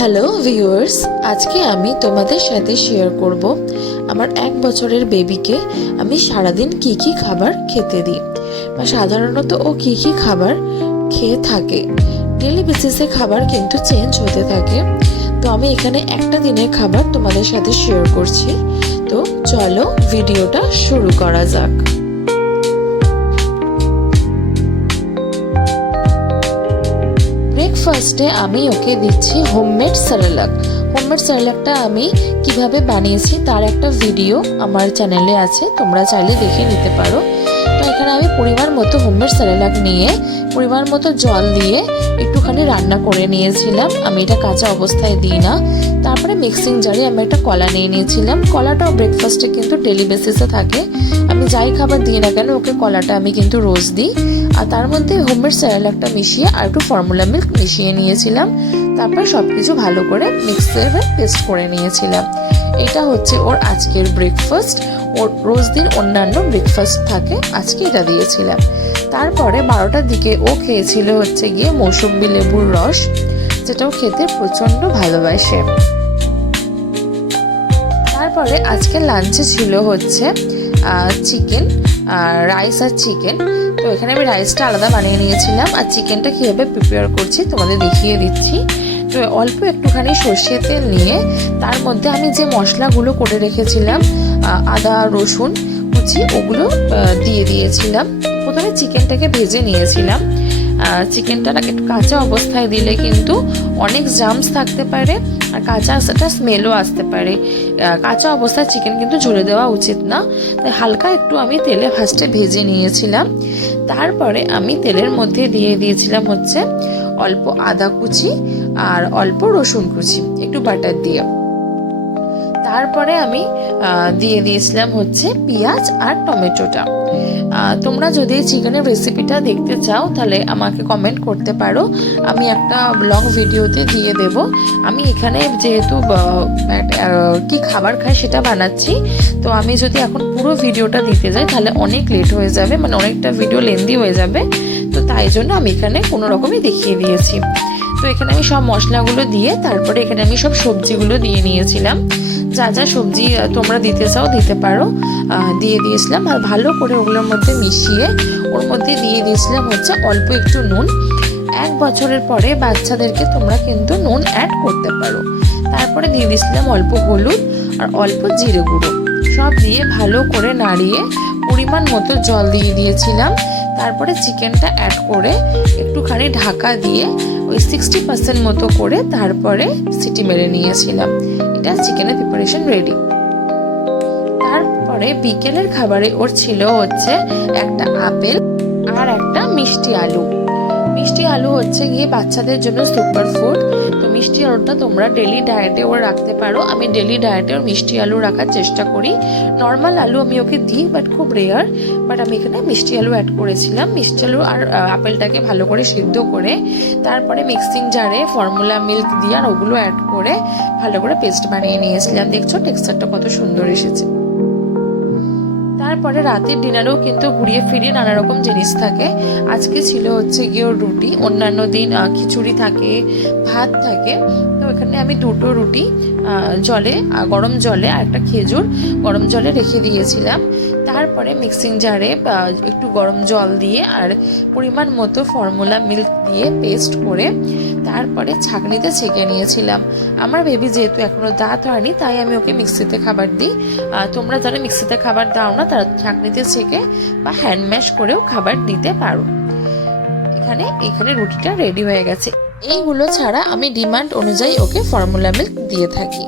Hello viewers আজকে আমি তোমাদের সাথে শেয়ার করব আমার এক বছরের বেবিকে আমি সারাদিন কি কি খাবার খেতে দিই। বা সাধারণত ও কি কি খাবার খেয়ে থাকে। ডেলি বেসিসে খাবার কিন্তু চেঞ্জ হতে থাকে। তো আমি এখানে একটা দিনের খাবার তোমাদের সাথে শেয়ার করছি। তো চলো ভিডিওটা শুরু করা যাক। ব্রেকফাস্টে আমি ওকে দিচ্ছি হোমমেড স্যালালাক হোমমেড স্যালাডটা আমি কীভাবে বানিয়েছি তার একটা ভিডিও আমার চ্যানেলে আছে, তোমরা চাইলে দেখে নিতে পারো। তো এখানে আমি পরিমাণ মতো হোমমেড স্যালালাক নিয়ে, পরিমাণ মতো জল দিয়ে একটুখানি রান্না করে নিয়েছিলাম। আমি এটা কাঁচা অবস্থায় দিই না। তারপরে মিক্সিং জারে আমি একটা কলা নিয়ে নিয়েছিলাম। কলাটাও ব্রেকফাস্টে কিন্তু ডেলি বেসিসে থাকে। আমি যাই খাবার দিই না কেন, ওকে কলাটা আমি কিন্তু রোজ দিই। আর তার মধ্যে হোমের হোমমেড স্যালাডটা মিশিয়ে আর একটু ফর্মুলা মিল্ক মিশিয়ে নিয়েছিলাম। তারপর সব কিছু ভালো করে মিক্সারে পেস্ট করে নিয়েছিলাম। এটা হচ্ছে ওর আজকের ব্রেকফাস্ট ওর রোজ দিন অন্যান্য ব্রেকফাস্ট থাকে, আজকে এটা দিয়েছিলাম। তারপরে বারোটার দিকে ও খেয়েছিল হচ্ছে গিয়ে মৌসুম্বি লেবুর রস, যেটাও খেতে প্রচণ্ড ভালোবাসে। তারপরে আজকে লাঞ্চে ছিল হচ্ছে চিকেন রাইস আর চিকেন তো এখানে আমি রাইসটা আলাদা বানিয়ে নিয়েছিলাম আর চিকেনটা কীভাবে প্রিপেয়ার করছি তোমাদের দেখিয়ে দিচ্ছি। তো অল্প একটুখানি সর্ষে তেল নিয়ে তার মধ্যে আমি যে মশলাগুলো করে রেখেছিলাম আদা, রসুন, কুচি, ওগুলো দিয়ে দিয়েছিলাম। প্রথমে চিকেনটাকে ভেজে নিয়েছিলাম। চিকেনটা একটু কাঁচা অবস্থায় দিলে কিন্তু অনেক জামস থাকতে পারে। আর কাঁচা একটা স্মেলও আসতে পারে। কাঁচা অবস্থায় চিকেন কিন্তু ঝরে দেওয়া উচিত না। তাই হালকা একটু আমি তেলে ফার্স্টে ভেজে নিয়েছিলাম। তারপরে আমি তেলের মধ্যে দিয়ে দিয়েছিলাম হচ্ছে অল্প আদা কুচি আর অল্প রসুন কুচি। একটু বাটার দিয়ে। তারপরে আমি দিয়ে দিয়েছিলাম হচ্ছে পেঁয়াজ আর টমেটোটা। তোমরা যদি চিকেনের রেসিপিটা দেখতে চাও, তাহলে আমাকে কমেন্ট করতে পারো। আমি একটা লং ভিডিওতে দিয়ে দেব। আমি এখানে যেহেতু কি খাবার খাই সেটা বানাচ্ছি। তো আমি যদি এখন পুরো ভিডিওটা দিতে যাই, তাহলে অনেক লেট হয়ে যাবে মানে অনেকটা ভিডিও লেন্দি হয়ে যাবে। তো তাই জন্য আমি এখানে কোনো রকমই দেখিয়ে দিয়েছি। তো এখানে আমি সব মশলাগুলো দিয়ে, তারপরে এখানে আমি সব সবজিগুলো দিয়ে নিয়েছিলাম। যা যা সবজি তোমরা দিতে চাও দিতে পারো। দিয়ে দিয়েছিলাম আর ভালো করে ওগুলোর মধ্যে মিশিয়ে ওর মধ্যে দিয়ে দিয়েছিলাম হচ্ছে অল্প একটু নুন। এক বছরের পরে বাচ্চাদেরকে তোমরা কিন্তু নুন অ্যাড করতে পারো। তারপরে দিয়ে দিয়েছিলাম অল্প হলুদ আর অল্প জিরে গুঁড়ো। সব দিয়ে ভালো করে নাড়িয়ে পরিমাণ মতো জল দিয়ে দিয়েছিলাম। তারপরে চিকেনটা অ্যাড করে একটুখানি ঢাকা দিয়ে ওই সিক্সটি পার্সেন্ট মতো করে তারপরে সিটি মেরে নিয়েছিলাম। এটা চিকেনের প্রিপারেশন রেডি তারপরে বিকেলের খাবারে ওর ছিল হচ্ছে একটা আপেল আর একটা মিষ্টি আলু। মিষ্টি আলু হচ্ছে গিয়ে বাচ্চাদের জন্য সুপার ফুড তো মিষ্টি আলুটা তোমরা ডেলি ডায়েটে ওর রাখতে পারো। আমি ডেলি ডায়েটে ওর মিষ্টি আলু রাখার চেষ্টা করি। নর্মাল আলু আমি ওকে দিই বাট খুব রেয়ার বাট আমি এখানে মিষ্টি আলু অ্যাড করেছিলাম। মিষ্টি আলু আর আপেলটাকে ভালো করে সিদ্ধ করে, তারপরে মিক্সিং জারে ফর্মুলা মিল্ক দিয়ে আর ওগুলো অ্যাড করে ভালো করে পেস্ট বানিয়ে নিয়েছিলাম। দেখছ টেক্সচারটা কত সুন্দর এসেছে। তারপরে রাতের ডিনারেও কিন্তু ঘুরিয়ে ফিরিয়ে নানা রকম জিনিস থাকে। আজকে ছিল হচ্ছে গিয়ে রুটি, অন্যান্য দিন খিচুড়ি থাকে, ভাত থাকে। তো এখানে আমি দুটো রুটি জলে গরম জলে আর একটা খেজুর গরম জলে রেখে দিয়েছিলাম। তারপরে মিক্সিং জারে একটু গরম জল দিয়ে আর পরিমাণ মতো ফর্মুলা মিল্ক দিয়ে পেস্ট করে তারপরে ছাঁকনিতে ছেঁকে নিয়েছিলাম। আমার বেবি যেহেতু এখনও দাঁত হয়নি, তাই আমি ওকে মিক্সিতে খাবার দিই। তোমরা যারা মিক্সিতে খাবার দাও না, তারা ছাঁকনিতে ছেঁকে বা হ্যান্ড ম্যাশ করেও খাবার দিতে পারো। এখানে এখানে রুটিটা রেডি হয়ে গেছে। এইগুলো ছাড়া আমি ডিমান্ড অনুযায়ী ওকে ফর্মুলা মিল্ক দিয়ে থাকি।